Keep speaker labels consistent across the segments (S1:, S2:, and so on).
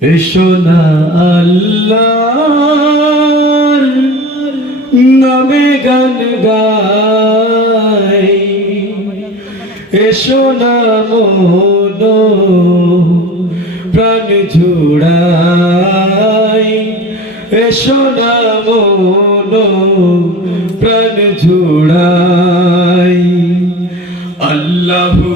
S1: এসো না আল্লাহর নামে গান গাই। এসো না মন প্রাণ জুড়াই। এসো না মন প্রাণ জুড়াই। আল্লাহু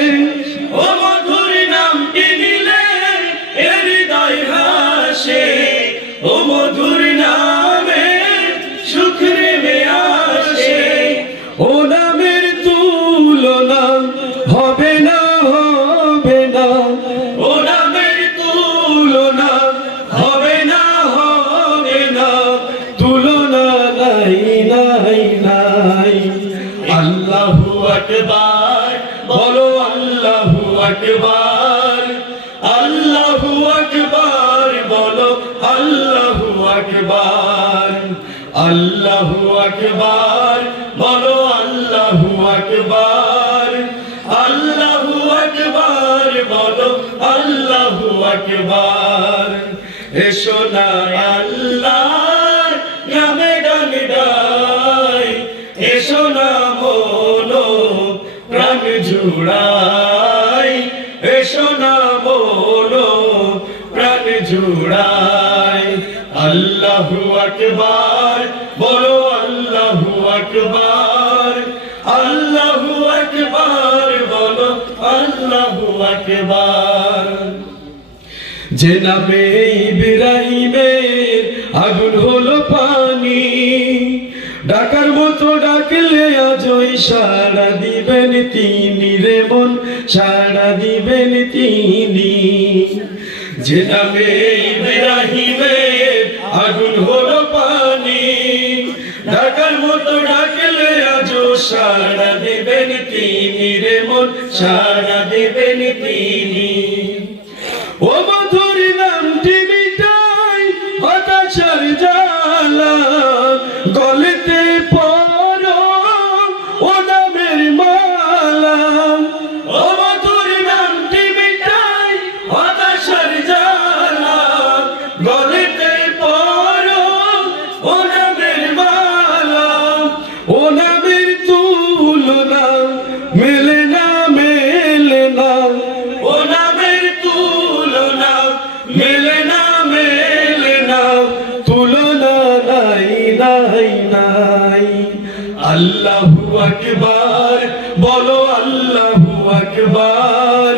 S1: আকবার, বলো আল্লাহু আকবার আল্লাহু আকবার, বলো আল্লাহু আকবার আল্লাহু আকবার, বলো আল্লাহু আকবার আল্লাহু আকবার, বলো আল্লাহু আকবার। এসো না আল্লাহ নামে গান গাই এসো না প্রাণ জুড়াই, এসো না মনো প্রাণ জুড়াই। আল্লাহু আকবার, বলো আল্লাহু আকবার আল্লাহু আকবার, বলো আল্লাহু আকবার। যে নামে ইব্রাহিমের আগুন হলো পানি, ডাকার মতো ডাকলে আজই সারা দিবেন সারা দিবেন তিনি। যে নামে ইব্রাহিমের আগুন হলো পানি। ডাকার মতো ডাকলে আজও সারা দেবেন তিনি রে মন সারা দেবেন তিনি। ও নামের তুলনা মেলে না মেলে না। ও মেলে না মেলে না। তুলনা নাই নাই নাই। বলো আল্লাহু আকবার।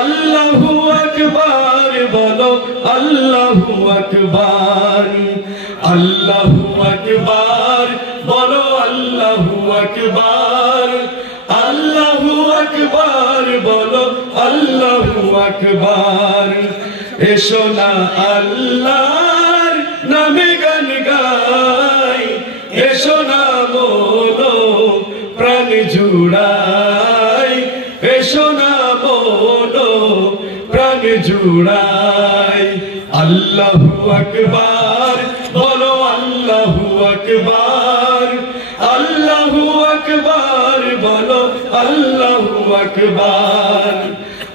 S1: আল্লাহু আকবার, বলো আল্লাহু আকবার। আল্লাহু আল্লাহু আকবার। এসো না আল্লাহর নামে গান গাই। এসো না বলো প্রাণ জুড়াই। এসো না বলো প্রাণ জুড়াই। আল্লাহু আকবার, বলো আল্লাহু আকবার। আল্লাহু আকবার, বলো আল্লাহু আকবার।